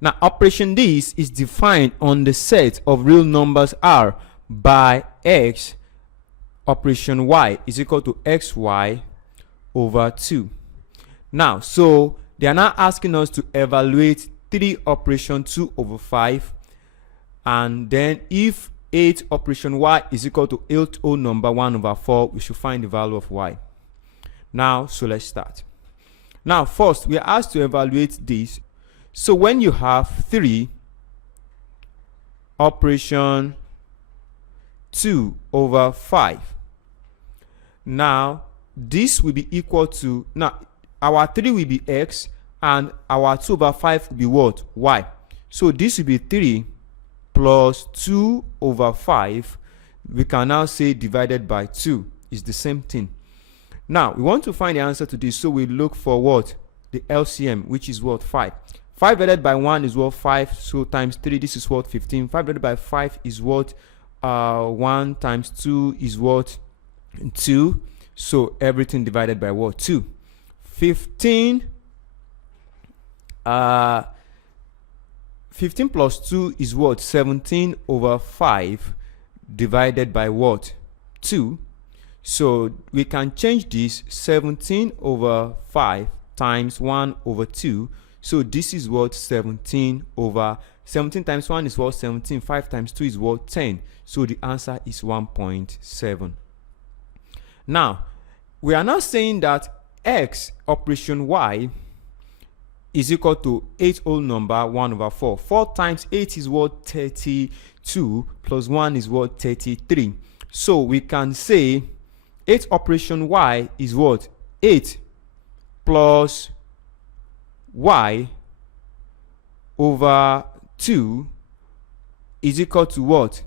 Now, operation this is defined on the set of real numbers R by x. Operation y is equal to xy over 2. Now, so they are now asking us to evaluate 3 operation 2 over 5, and then if 8 operation y is equal to 8 whole number 1 over 4, we should find the value of y. Now, so let's start. Now, first we are asked to evaluate this. So when you have 3 operation 2 over 5, now this will be equal to, now our 3 will be x and our 2 over 5 will be what? Y. So this will be 3 plus 2 over 5. We can now say divided by 2 is the same thing. Now we want to find the answer to this, so we look for what? The LCM, which is what? 5. 5 divided by 1 is what? 5. So times 3, this is what? 15. 5 divided by 5 is what? 1 times 2 is what? 2. So everything divided by what? 2. 15 plus 2 is what? 17 over 5 divided by what? 2. So we can change this. 17 over 5 times 1 over 2. So this is what? 17 over 17 times 1 is what? 17. 5 times 2 is what? 10. So the answer is 1.7. Now we are now saying that x operation y is equal to 8 whole number 1 over 4. 4 times 8 is what? 32 plus 1 is what? 33. So we can say 8 operation y is what? 8 plus y over 2 is equal to what?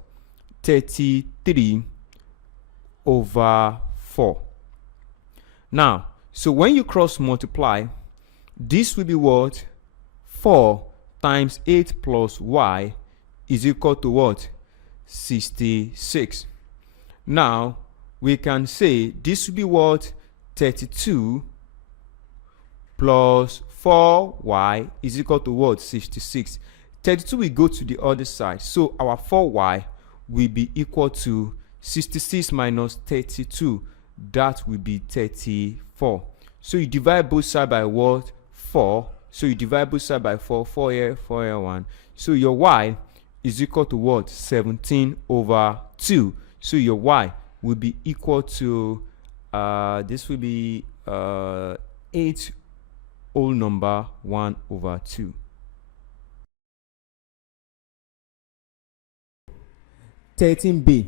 33 over 4. Now, so when you cross multiply, this will be what? 4 times 8 plus y is equal to what? 66. Now we can say this will be what? 32 plus 4y is equal to what? 66. 32 will go to the other side, so our 4y will be equal to 66 minus 32. That will be 34. So you divide both sides by what? 4. So you divide both sides by 4. 4 here, 4 here, 1. So your y is equal to what? 17 over 2. So your y will be equal to this will be 8 whole number 1 over 2. (13b)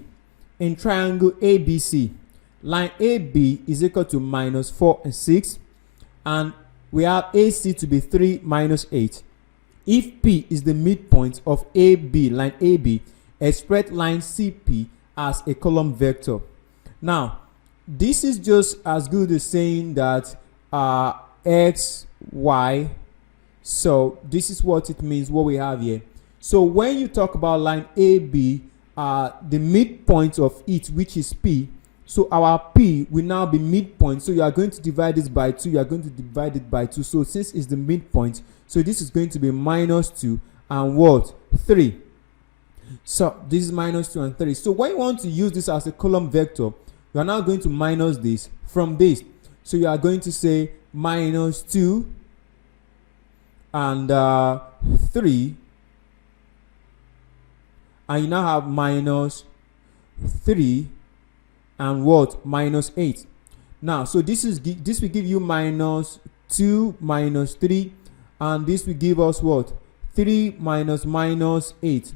In triangle ABC, line AB is equal to minus 4 and 6, and we have AC to be 3 minus 8. If P is the midpoint of AB, line AB, express line CP as a column vector. Now, this is just as good as saying that X, Y. So this is what it means, what we have here. So when you talk about line AB, the midpoint of it, which is P, so our P will now be midpoint. So you are going to divide this by 2. You are going to divide it by 2. So since it's the midpoint, so this is going to be minus 2 and what? 3. So this is minus 2 and 3. So when you want to use this as a column vector, you are now going to minus this from this. So you are going to say minus 2 and 3. And you now have minus 3 and what? Minus 8. Now, so this will give you minus 2 minus 3, and this will give us what? 3 minus minus 8.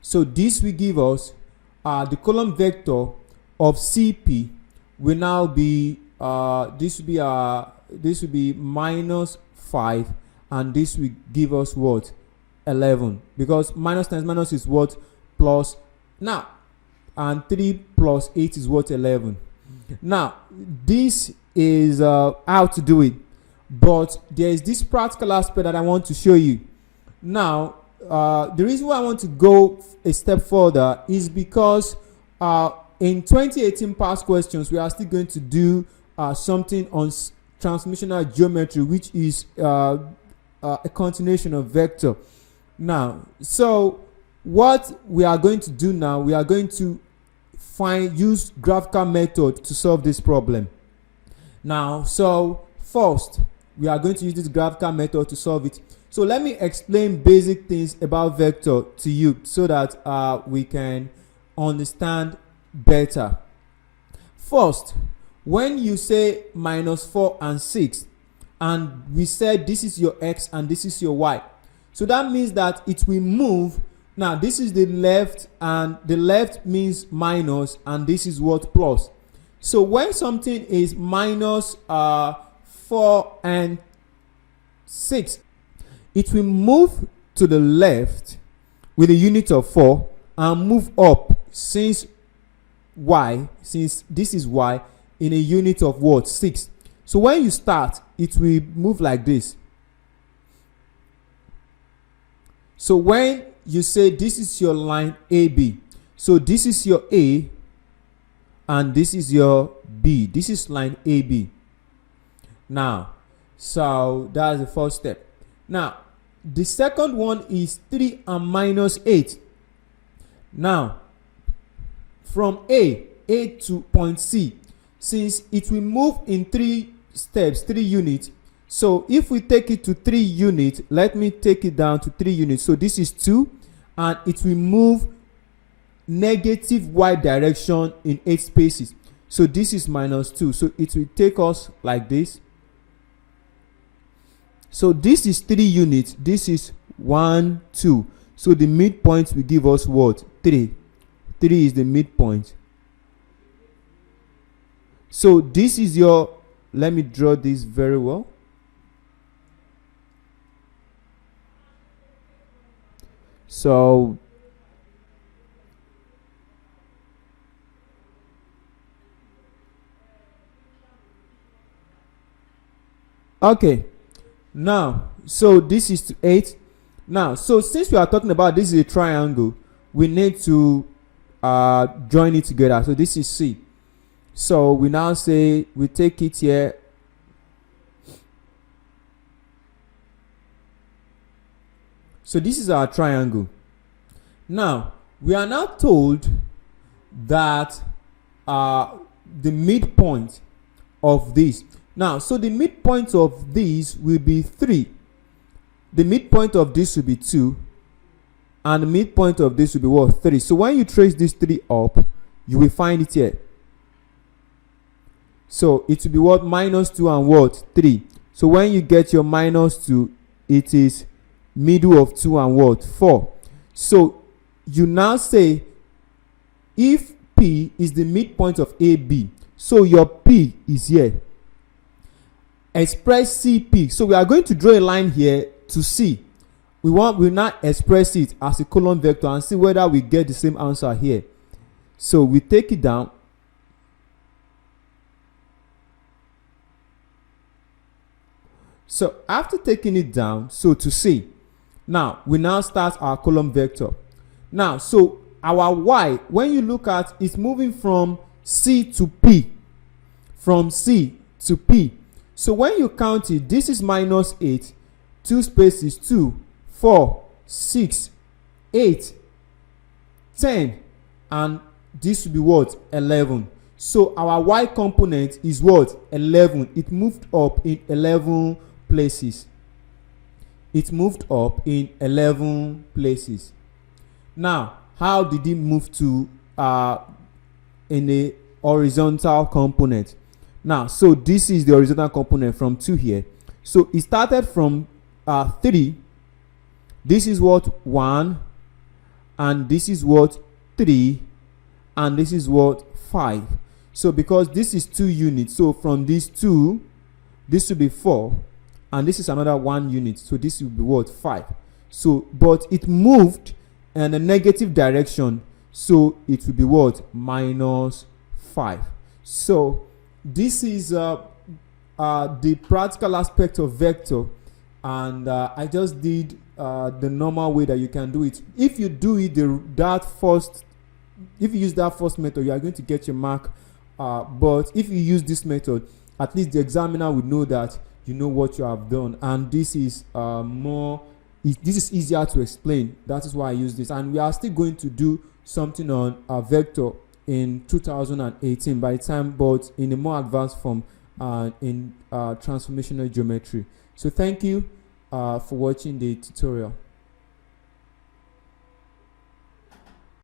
So this will give us the column vector of CP will now be this will be minus 5, and this will give us what? 11, because minus times minus is what? Plus. Now, and 3 plus 8 is what? 11. Now, this is how to do it, but there is this practical aspect that I want to show you. Now, the reason why I want to go a step further is because in 2018 past questions, we are still going to do something on transmissional geometry, which is a continuation of vector. Now, so what we are going to do now, we are going to use graphical method to solve this problem. Now, so first we are going to use this graphical method to solve it. So let me explain basic things about vector to you so that we can understand better. First, when you say -4 and 6, and we said this is your x and this is your y, so that means that it will move. Now this is the left, and the left means minus, and this is what plus. So when something is -4 and 6, it will move to the left with a unit of 4 and move up since this is y, in a unit of what? 6. So when you start, it will move like this. So when you say this is your line AB, so this is your A and this is your B. This is line AB. Now, so that's the first step. Now, the second one is 3 and -8. Now, from A to point C, since it will move in 3 steps, 3 units. So if we take it to 3 units, let me take it down to 3 units. So this is 2, and it will move negative y direction in 8 spaces. So this is -2. So it will take us like this. So this is 3 units. This is 1, 2. So the midpoint will give us what? 3. 3 is the midpoint. So this is your, let me draw this very well. So okay, now so this is to 8. Now, so since we are talking about this is a triangle, we need to join it together. So this is C. So we now say we take it here. So this is our triangle. Now we are now told that the midpoint of this. Now, so the midpoint of this will be 3. The midpoint of this will be 2. And the midpoint of this will be what? 3. So when you trace this 3 up, you will find it here. So it will be what? -2 and what? 3. So when you get your -2, it is middle of 2 and what? 4. So you now say if P is the midpoint of AB, so your P is here. Express CP. So we are going to draw a line here to C. We now express it as a column vector and see whether we get the same answer here. So we take it down. So after taking it down, so to C, now we now start our column vector. Now, so our Y, when you look at, it's moving from C to P. From C to P. So when you count it, this is -8, 2 spaces, 2, 4, 6, 8, 10, and this will be what? 11. So our Y component is what? 11. It moved up in 11 places. It moved up in 11 places. Now, how did it move to in a horizontal component? Now, so this is the horizontal component from 2 here. So it started from 3. This is what? 1, and this is what? 3, and this is what? 5. So because this is 2 units, so from these 2, this will be 4, and this is another 1 unit, so this will be what? 5. So but it moved in a negative direction, so it will be what? -5. So this is the practical aspect of vector, and I just did the normal way that you can do it. If you do it if you use that first method, you are going to get your mark, but if you use this method, at least the examiner would know that you know what you have done. And this is this is easier to explain. That is why I use this. And we are still going to do something on a vector in 2018 by the time, but in a more advanced form in transformational geometry. So thank you for watching the tutorial.